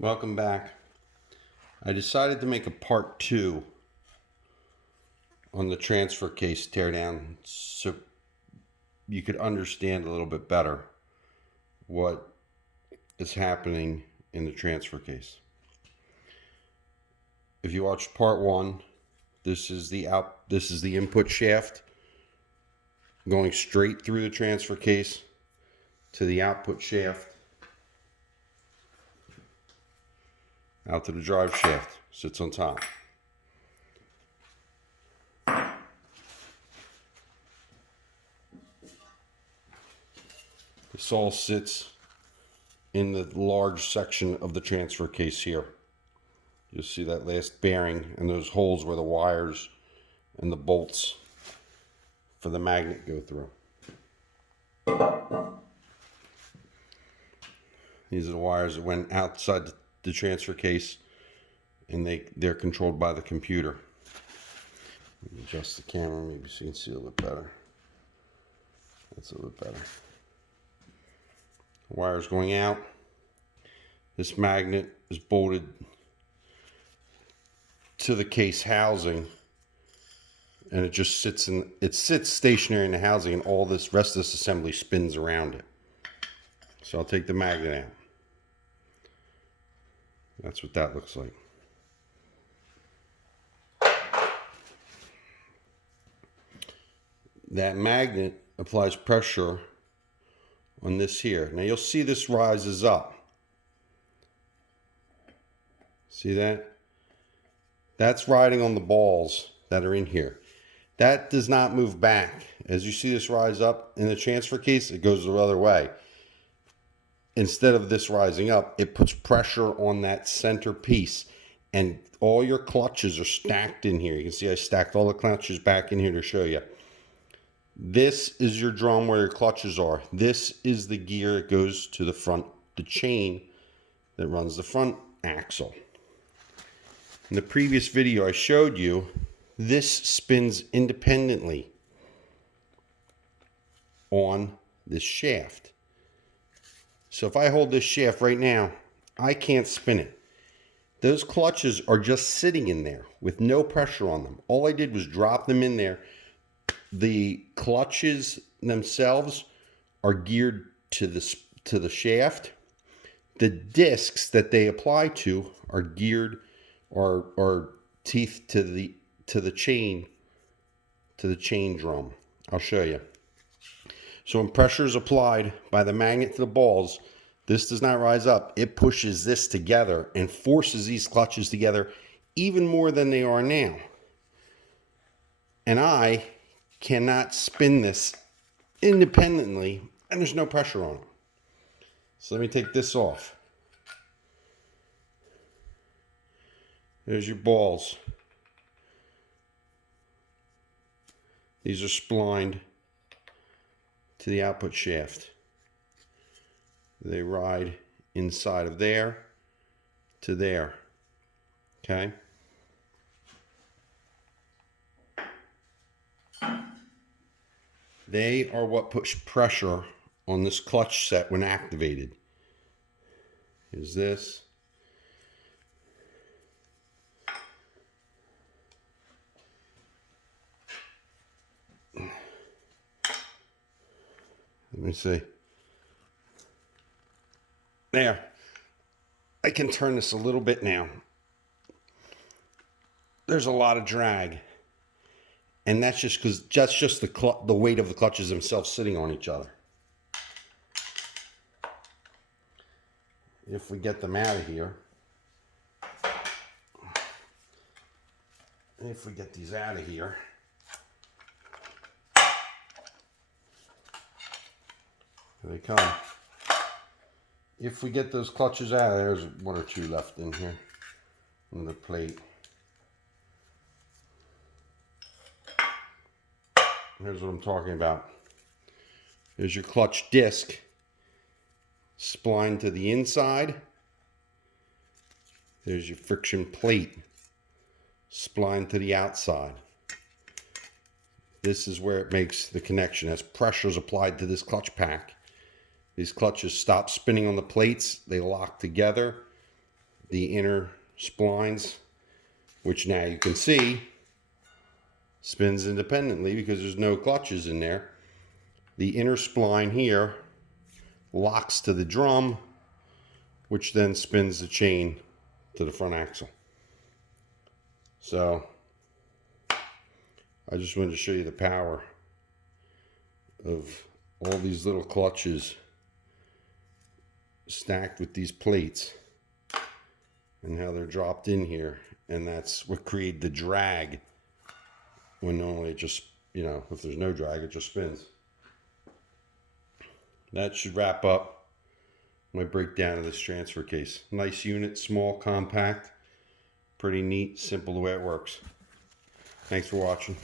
Welcome back. I decided to make a part 2 on the transfer case teardown so you could understand a little bit better what is happening in the transfer case. If you watched part 1, this is the input shaft going straight through the transfer case to the output shaft out to the drive shaft, sits on top. This all sits in the large section of the transfer case here. You'll see that last bearing and those holes where the wires and the bolts for the magnet go through. These are the wires that went outside the transfer case, and they're controlled by the computer. Let me adjust the camera, maybe so you can see a little bit better. That's a little bit better. Wires going out. This magnet is bolted to the case housing, and it just sits stationary in the housing, and all this rest of this assembly spins around it. So I'll take the magnet out. That's what that looks like. That magnet applies pressure on this here. Now you'll see this rises up. See that? That's riding on the balls that are in here. That does not move back. As you see this rise up in the transfer case, it goes the other way. Instead of this rising up, it puts pressure on that center piece, and all your clutches are stacked in here. You can see I stacked all the clutches back in here to show you. This is your drum where your clutches are. This is the gear that goes to the front, the chain that runs the front axle. In the previous video I showed you, this spins independently on this shaft. So if I hold this shaft right now, I can't spin it. Those clutches are just sitting in there with no pressure on them. All I did was drop them in there. The clutches themselves are geared to the shaft. The discs that they apply to are geared or teeth to the chain drum. I'll show you. So when pressure is applied by the magnet to the balls, this does not rise up. It pushes this together and forces these clutches together even more than they are now. And I cannot spin this independently, and there's no pressure on it. So let me take this off. There's your balls. These are splined to the output shaft. They ride inside of there to there. Okay? They are what puts pressure on this clutch set when activated. Is this. Let me see. There. I can turn this a little bit now. There's a lot of drag. And that's just because just the weight of the clutches themselves sitting on each other. If we get them out of here. If we get these out of here. Here they come. If we get those clutches out, there's one or two left in here on the plate. Here's what I'm talking about. There's your clutch disc splined to the inside. There's your friction plate splined to the outside. This is where it makes the connection. As pressure is applied to this clutch pack, these clutches stop spinning on the plates. They lock together. the inner splines, which now you can see spins independently because there's no clutches in there. The inner spline here locks to the drum, which then spins the chain to the front axle. So I just wanted to show you the power of all these little clutches stacked with these plates and how they're dropped in here, and that's what created the drag when normally it just, you know, if there's no drag it just spins. That should wrap up my breakdown of this transfer case. Nice unit, small, compact, pretty neat, simple the way it works. Thanks for watching.